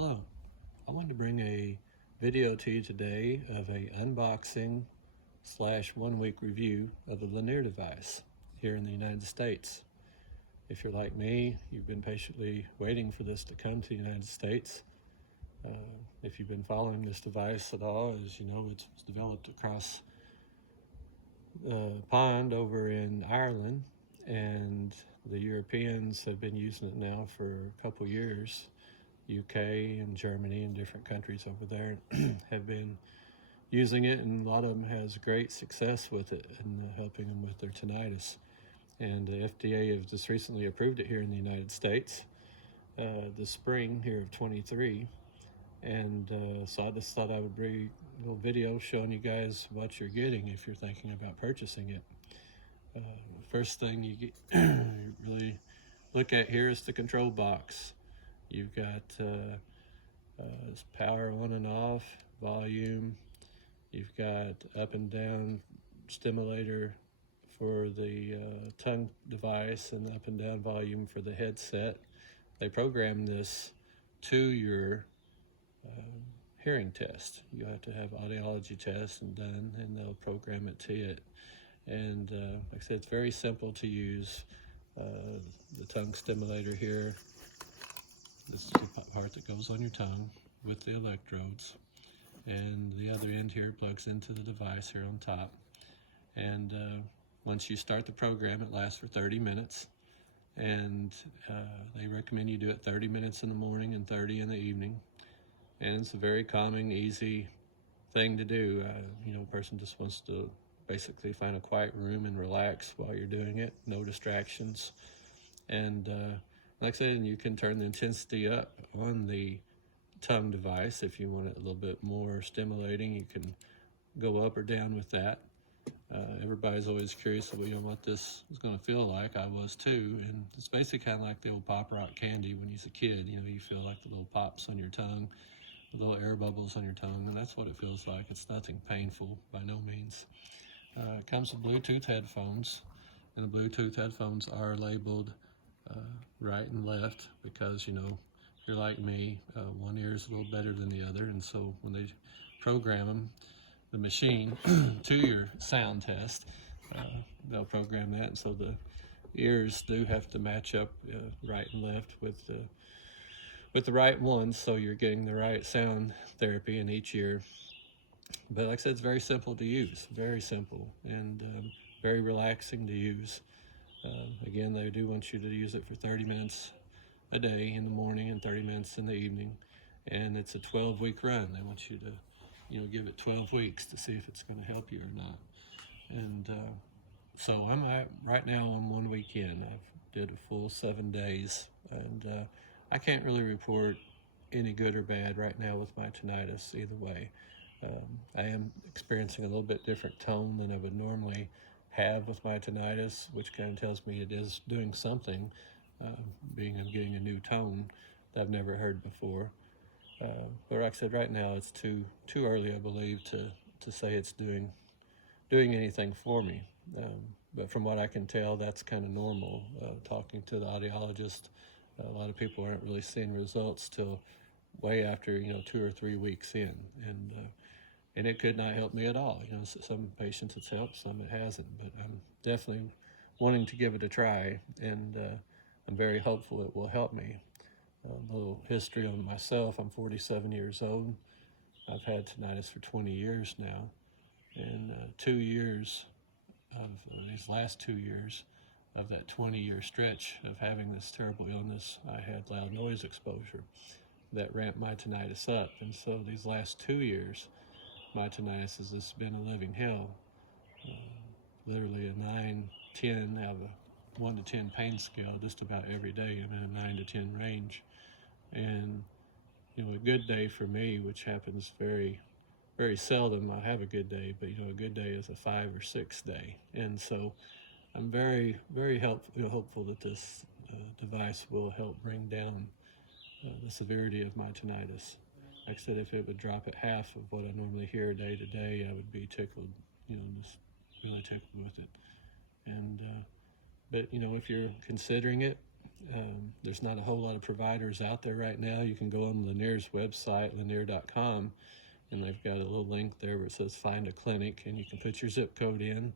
Hello, I wanted to bring a video to you today of a unboxing / 1 week review of the Lenire device here in the United States. If you're like me, you've been patiently waiting for this to come to the United States. If you've been following this device at all, as you know, it's developed across the pond over in Ireland, and the Europeans have been using it now for a couple years. UK and Germany and different countries over there have been using it, and a lot of them has great success with it and helping them with their tinnitus. And the FDA have just recently approved it here in the United States the spring here of 23. And so I just thought I would bring a little video showing you guys what you're getting if you're thinking about purchasing it. First thing you get, you really look at here is the control box. You've got power on and off, volume. You've got up and down stimulator for the tongue device and up and down volume for the headset. They program this to your hearing test. You have to have audiology tests and done, and they'll program it to it. And like I said, it's very simple to use. The tongue stimulator here, this is the part that goes on your tongue with the electrodes, and the other end here plugs into the device here on top. And once you start the program, it lasts for 30 minutes, and they recommend you do it 30 minutes in the morning and 30 in the evening. And it's a very calming, easy thing to do. You know, a person just wants to basically find a quiet room and relax while you're doing it, no distractions. And like I said, you can turn the intensity up on the tongue device. If you want it a little bit more stimulating, you can go up or down with that. Everybody's always curious, well, you know, what this is going to feel like. I was too, and it's basically kind of like the old pop rock candy when you're a kid. You know, you feel like the little pops on your tongue, the little air bubbles on your tongue, and that's what it feels like. It's nothing painful by no means. It comes with Bluetooth headphones, and the Bluetooth headphones are labeled right and left because, you know, if you're like me, one ear is a little better than the other, and so when they program them, the machine to your sound test, they'll program that, and so the ears do have to match up right and left with the right ones, so you're getting the right sound therapy in each ear. But like I said, it's very simple to use, very simple, and very relaxing to use. Again, they do want you to use it for 30 minutes a day in the morning and 30 minutes in the evening, and it's a 12-week run. They want you to, you know, give it 12 weeks to see if it's going to help you or not. And so I'm right now on 1 weekend. I've did a full 7 days, and I can't really report any good or bad right now with my tinnitus either way. I am experiencing a little bit different tone than I would normally have with my tinnitus, which kind of tells me it is doing something, being I'm getting a new tone that I've never heard before. But like I said, right now it's too early, I believe, to say it's doing anything for me. But from what I can tell, that's kind of normal. Talking to the audiologist, a lot of people aren't really seeing results till way after, you know, 2 or 3 weeks in, and it could not help me at all. You know, some patients it's helped, some it hasn't, but I'm definitely wanting to give it a try, and I'm very hopeful it will help me. A little history on myself: I'm 47 years old. I've had tinnitus for 20 years now, and 2 years of these last 2 years of that 20-year stretch of having this terrible illness, I had loud noise exposure that ramped my tinnitus up. And so these last 2 years, my tinnitus has just been a living hell. Literally a 9-10 out of a 1 to 10 pain scale just about every day. I'm in a 9 to 10 range. And, you know, a good day for me, which happens very, very seldom, I have a good day, but, you know, a good day is a 5 or 6 day. And so I'm very, very hopeful that this device will help bring down the severity of my tinnitus. Like I said, if it would drop at half of what I normally hear day to day, I would be tickled, you know, just really tickled with it. And but, you know, if you're considering it, There's not a whole lot of providers out there right now. You can go on Lenire's website, lenire.com, and they've got a little link there where it says find a clinic, and you can put your zip code in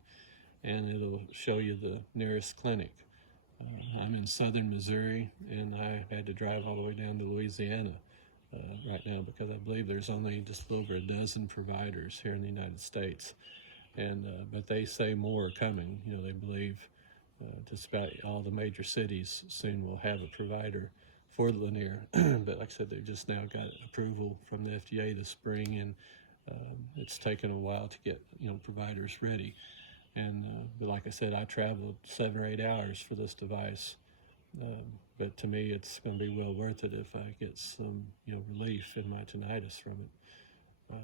and it'll show you the nearest clinic. I'm in southern Missouri, and I had to drive all the way down to Louisiana right now because I believe there's only just a little over a dozen providers here in the United States. And but they say more are coming. You know, they believe just about all the major cities soon will have a provider for the Lenire. But like I said, they've just now got approval from the FDA this spring, and it's taken a while to get providers ready. And but like I said, I traveled 7 or 8 hours for this device. But to me, it's going to be well worth it if I get some relief in my tinnitus from it.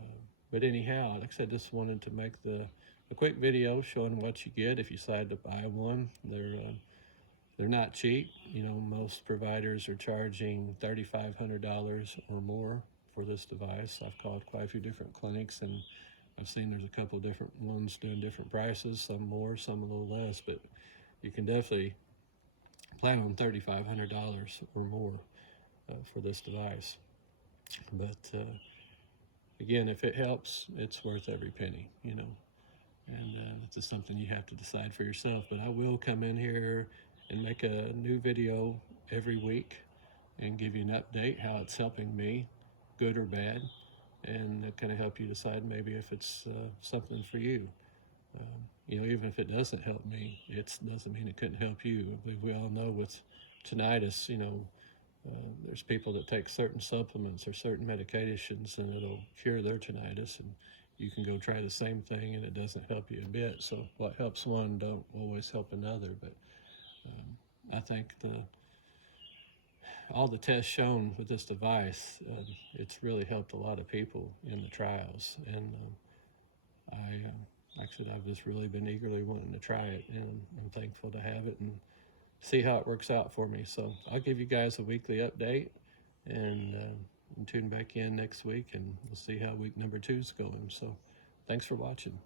But anyhow, like I said, just wanted to make a quick video showing what you get if you decide to buy one. They're not cheap. Most providers are charging $3,500 or more for this device. I've called quite a few different clinics, and I've seen there's a couple of different ones doing different prices, some more, some a little less, but you can definitely plan on $3,500 or more for this device. But again, if it helps, it's worth every penny, and it's just something you have to decide for yourself. But I will come in here and make a new video every week and give you an update how it's helping me, good or bad, and it kind of help you decide maybe if it's something for you. Even if it doesn't help me, it doesn't mean it couldn't help you. I believe we all know with tinnitus, there's people that take certain supplements or certain medications and it'll cure their tinnitus, and you can go try the same thing and it doesn't help you a bit. So what helps one don't always help another. But I think all the tests shown with this device, it's really helped a lot of people in the trials. And like I said, I've just really been eagerly wanting to try it, and I'm thankful to have it and see how it works out for me. So I'll give you guys a weekly update, and tune back in next week, and we'll see how week number 2 is going. So thanks for watching.